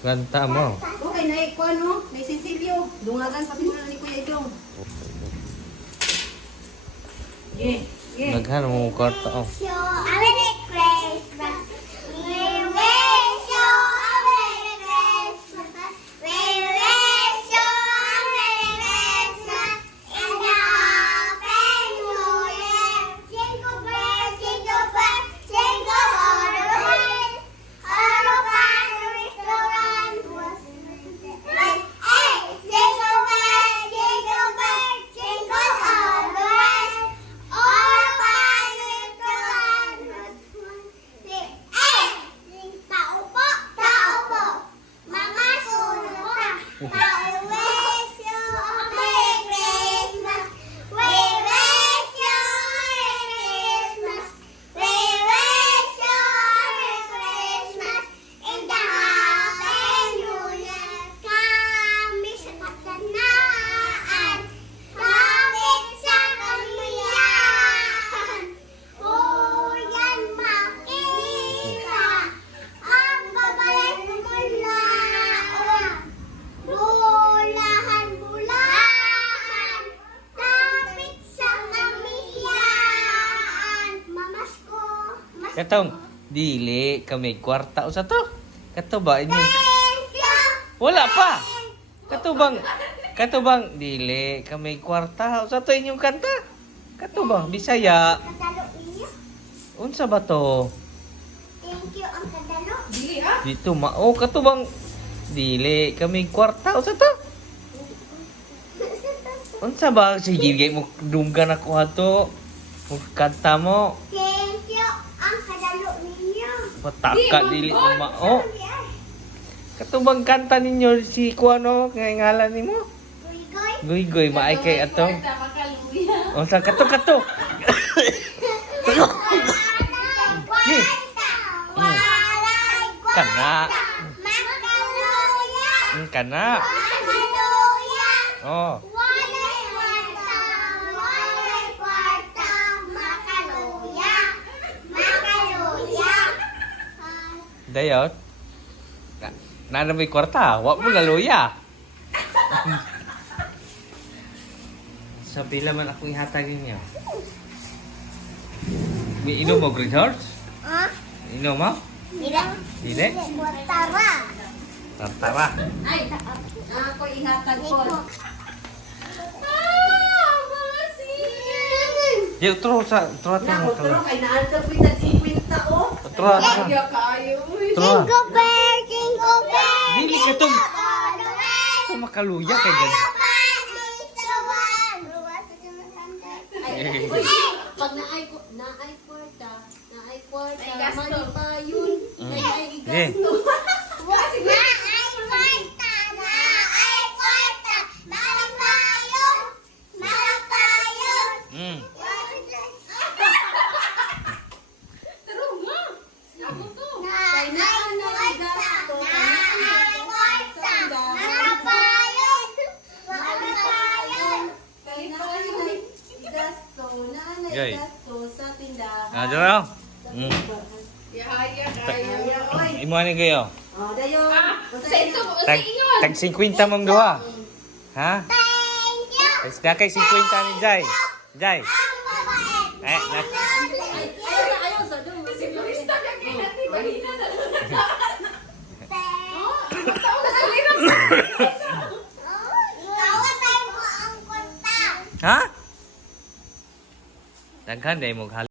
Ganta mo. Okay, na ano? May Cecilio. Dungagan pati na ni Kuya Jong. Yeah, yeah. Naghan mo kwarta oh. Katong dili kami kwarta usa to. Kato ba inyo? Wala pa. Katubang dili kami kwarta usa to inyong kanta. Katubang Bisaya. Unsa ba to? Thank you ang kadalo. Dili ah. Dito mao katubang dili kami kwarta usa to. Unsa ba sige gay mo dunggan ako ato. Kanta mo. Thank you ang kadalo ninyo. Pataka dili mo mao. Katubang kanta ninyo si kuano nga ngalan nimo? Goy-goy. Goy maay kay ato. Makaluya. O sa kato. Ni. Kana. Makaluya. Kana. Makaluya. Oh. Walay kwarta. Walay kwarta. Makaluya. Makaluya. Dayot. Na may kwarta, wa mo naluya. Sa pila man akong ihatag ninyo. May inom mo, Green Horse? Ah? Inom mo? Dili. Dili? Tara. Tara. Ay, ako ingatan ko. Di, utro sa, utro ato mo. Pero kay na-answer ko yung 50 oh. Utro ato. Kaya kayo. Utro. Jingle bell. Dili ka itong, ito makaluya kay gan. Pag naay kwarta, Ay, gasto. mali pa yun. Ay Sige. Mm. Pero nga. Ako to. Yay. gasto sa tindahan. Ah, dito. Mm. Yaya kayo. Imo ani kayo. Oh, dayo. Sa ito, sa Tag inyo. tag 50 mong duha. Ha? Thank you. Is na kay 50 ni Jai. Jai. Na Ayaw sa doon. Kasi turista ka kaya natin mahina na lang. Ha? Daghan day mo